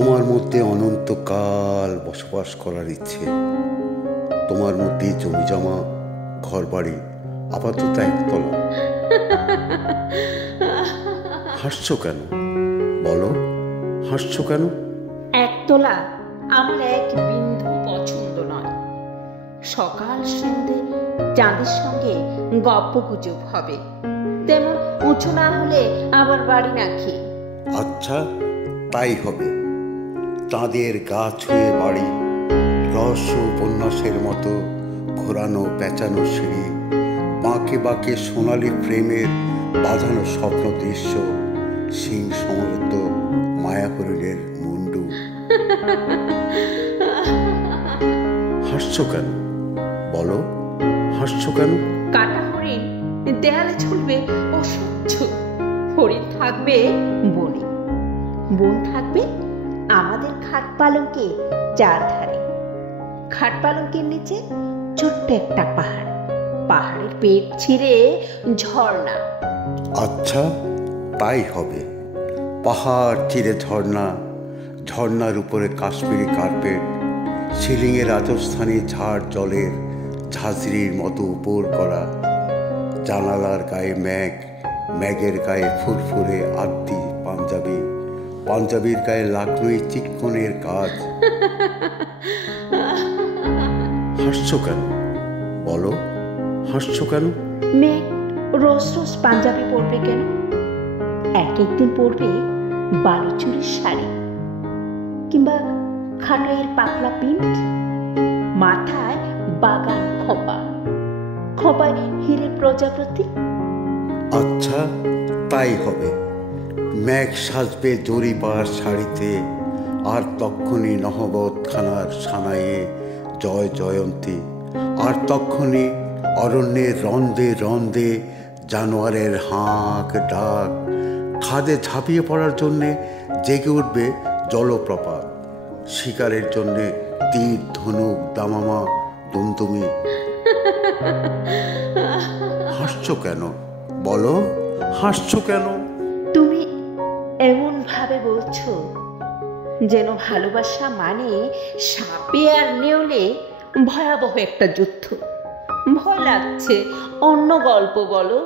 তোমার মধ্যে অনন্তকাল বসবাস করার ইচ্ছে, তোমার মধ্যে জমি জমা ঘর বাড়ি, আপাতত একতলা। হাসছো কেন বলো, হাসছো কেন? একতলা আমার এক বিন্দু পছন্দ নয়। সকাল সন্ধ্যে চাঁদের সঙ্গে গপ্প গুজব হবে, তেমন উঁচু না হলে আবার বাড়ি নাকি। আচ্ছা তাই হবে। চাঁদের গা ছুঁয়ে বাড়ি, রহস্য উপন্যাসের মতো ঘোরানো পেঁচানো সিঁড়ি, বাঁকে বাঁকে সোনালি ফ্রেমের বাঁধানো স্বপ্ন দৃশ্য, সিং সমৃদ্ধ মায়াহরিণের মুন্ডু। হাসছো কেন বলো, হাসছো কেন? কাটা হরিণ দেয়ালে ঝুলবে অসহ্য। হরিণ থাকবে বনে, বন থাকবে আমাদের খাট পালঙ্কে চারধারে। খাট পালঙ্কের নিচে ছোট্ট একটা পাহাড়, পাহাড়ের পেট ছিঁড়ে ঝর্ণা। আচ্ছা তাই হবে। পাহাড় চিরে ঝর্ণা, ঝর্ণার উপরে কাশ্মীরি কার্পেট, সিলিংয়ে রাজস্থানী ঝাড় জলের ঝাঁঝরির মতো উপর করা, জানালার গায়ে ম্যাগ, ম্যাগের গায়ে ফুরফুরে আদ্যি পাঞ্জাবি, পাঞ্জাবির গায়ে লাকড়ুই চিকনের কাজ। হাসছো কেন বলো, হাসছো কেন? মেয়ে রোজ রোজ পাঞ্জাবি পরবে কেন? এক একদিন পরবে বালুচুরির শাড়ি, কিংবা খাটাইয়ের পাতলা পিঠ, মাথায় বাগান খোপা, খোপায় হিরে প্রজাপতি। আচ্ছা তাই হবে। ম্যাগ সাজবে জরিপার শাড়িতে, আর তক্ষণি নহবতখানার সানাইয়ে জয় জয়ন্তী, আর তক্ষণি অরণ্যের রন্দে রন্দে জানোয়ারের হাঁক ডাক, খাদে ঝাঁপিয়ে পড়ার জন্যে জেগে উঠবে জলপ্রপাত, শিকারের জন্যে তীর ধনুক দামামা দুমদুমি। হাসছো কেন বলো, হাসছো কেন? তুমি এমন ভাবে বলছো যেন ভালোবাসা মানে সাপে আর নেউলে ভয়াবহ একটা যুদ্ধ। ভয় লাগছে, অন্য গল্প বলো।